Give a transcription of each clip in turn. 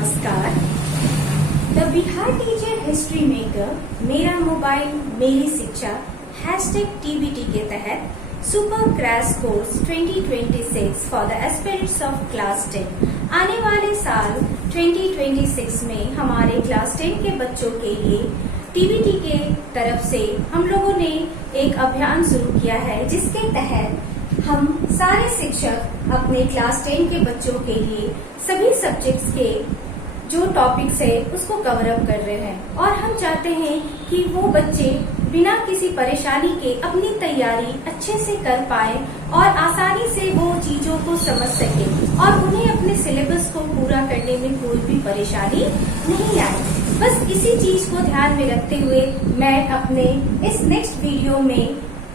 नमस्कार। The Bihar teacher history maker मेरा mobile मेरी शिक्षा #TBT के तहत super crash course 2026 for the aspirants of class 10 आने वाले साल 2026 में हमारे क्लास 10 के बच्चों के लिए टीबीटी के तरफ से हम लोगों ने एक अभियान शुरू किया है, जिसके तहत हम सारे शिक्षक अपने क्लास 10 के बच्चों के लिए सभी सब्जेक्ट्स के जो टॉपिक्स है उसको कवर अप कर रहे हैं और हम चाहते हैं कि वो बच्चे बिना किसी परेशानी के अपनी तैयारी अच्छे से कर पाए और आसानी से वो चीजों को समझ सके और उन्हें अपने सिलेबस को पूरा करने में कोई भी परेशानी नहीं आए। बस इसी चीज को ध्यान में रखते हुए मैं अपने इस नेक्स्ट वीडियो में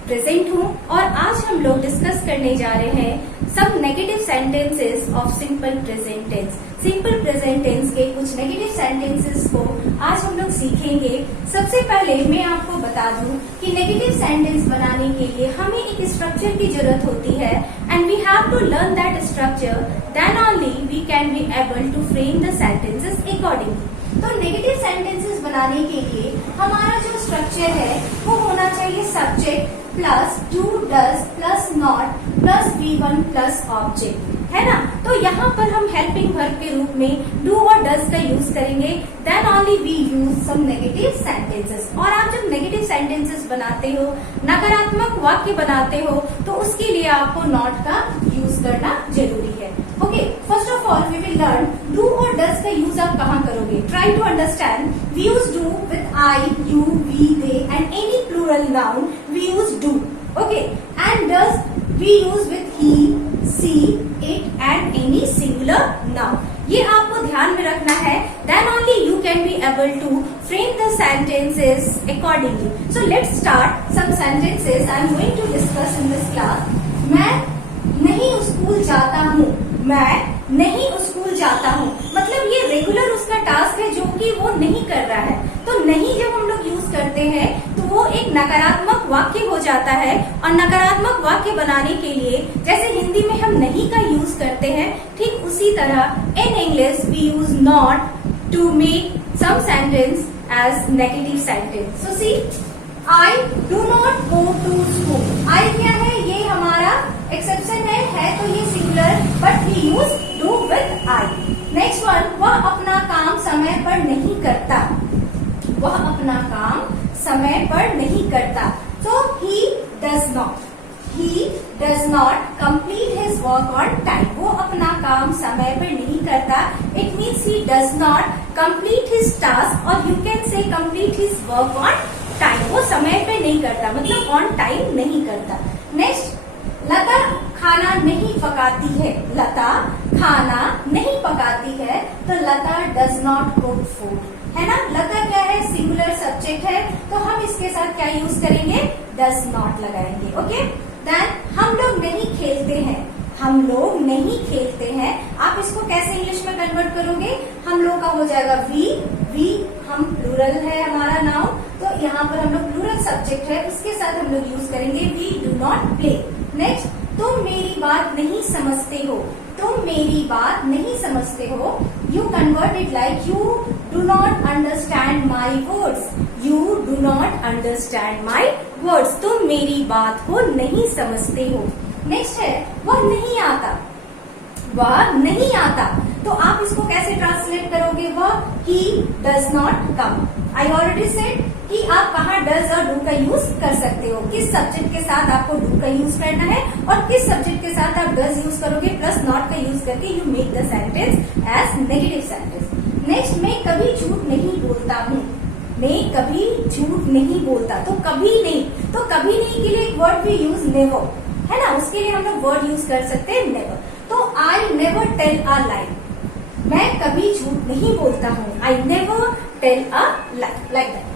प्रेजेंट हूँ और आज हम लोग डिस्कस करने जा रहे हैं some negative sentences of simple present tense. Simple present tense के कुछ नेगेटिव सेंटेंसेस को आज हम लोग सीखेंगे। सबसे पहले मैं आपको बता दूं कि नेगेटिव सेंटेंस बनाने के लिए हमें एक स्ट्रक्चर की जरूरत होती है and we have to learn that structure, then only we can be able to frame the sentences accordingly. तो नेगेटिव सेंटेंसेस बनाने के लिए हमारा जो स्ट्रक्चर है वो होना चाहिए subject plus do does plus not plus V1 plus object, है ना। तो यहाँ पर हम हेल्पिंग वर्ब के रूप में डू और डज का यूज करेंगे, then only we use some negative sentences. और आप जब नेगेटिव सेंटेंसेस बनाते हो, नकारात्मक वाक्य बनाते हो, तो उसके लिए आपको नॉट का यूज करना जरूरी है। Okay, first of all we will learn do और डज का यूज आप कहाँ करोगे। Try to understand. We use do with I, you, we, they and any plural noun we use do. Okay, and does we use with he, she, it and any singular noun. ये आपको ध्यान में रखना है, then only you can be able to frame the sentences accordingly. So let's start some sentences I am going to discuss in this class. मैं नहीं school जाता हूँ। मैं नहीं स्कूल जाता हूँ मतलब ये रेगुलर उसका टास्क है जो कि वो नहीं कर रहा है। तो नहीं जब हम लोग यूज करते हैं तो वो एक नकारात्मक वाक्य हो जाता है और नकारात्मक वाक्य बनाने के लिए जैसे हिंदी में हम नहीं का यूज करते हैं, ठीक उसी तरह in English we use not to make some sentence as negative sentence. So see, I do not go to school. I क्या है, ये हमारा एक्सेप्शन है तो ये singular, but we use do with I. Next one, वह अपना काम समय पर नहीं करता। वह अपना काम समय पर नहीं करता। So he does not. He does not complete his work on time. वो अपना काम समय पर नहीं करता। It means he does not complete his task or you can say complete his work on time. वो समय पे नहीं करता मतलब on time नहीं करता। Next, लता खाना नहीं पकाती है। लता खाना नहीं पकाती है तो लता डज नॉट कुक फूड, है ना। लता क्या है, सिंगुलर सब्जेक्ट है तो हम इसके साथ क्या यूज करेंगे, डज नॉट लगाएंगे। ओके, देन हम लोग नहीं खेलते हैं। हम लोग नहीं खेलते हैं, आप इसको कैसे इंग्लिश में कन्वर्ट करोगे, हम लोग का हो जाएगा वी हम प्लूरल है हमारा नाउन, तो यहाँ पर हम लोग प्लूरल सब्जेक्ट है उसके साथ हम लोग यूज करेंगे we do not play. Next, तुम मेरी बात नहीं समझते हो। तुम मेरी बात नहीं समझते हो, you convert it like you do not understand my words. You do not understand my words. तुम मेरी बात को नहीं समझते हो। नेक्स्ट है वह नहीं आता। वह नहीं आता तो आप इसको कैसे ट्रांसलेट करोगे, वह he does not come. I already said कि आप कहाँ डज और डू का यूज कर सकते हो, किस सब्जेक्ट के साथ आपको डू का यूज करना है और किस सब्जेक्ट के साथ आप डज यूज करोगे प्लस नॉट का यूज करके you make the sentence as negative sentence. Next, मैं कभी झूठ नहीं बोलता हूँ। मैं कभी झूठ नहीं बोलता तो कभी नहीं, तो कभी नहीं के लिए एक वर्ड वी यूज नेवर, है ना, उसके लिए हम लोग वर्ड यूज कर सकते हैं नेवर। तो आई नेवर टेल अ लाई। मैं कभी झूठ नहीं बोलता हूँ, I never tell a lie, like that.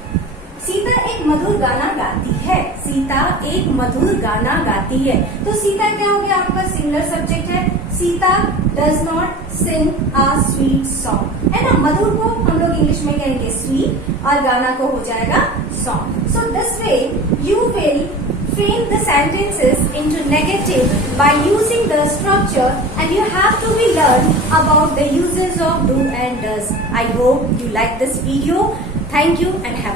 Sita एक मधुर गाना गाती है। सीता एक मधुर गाना गाती है तो सीता क्या हो गया, आपका सिंगुलर सब्जेक्ट है। Sita does not sing a sweet song, है ना। मधुर को हम लोग इंग्लिश में कहेंगे स्वीट और गाना को हो जाएगा song. So this way you will frame the sentences into negative by using the structure and you have to be learn about the uses of do and does. I hope you like this video. Thank you and have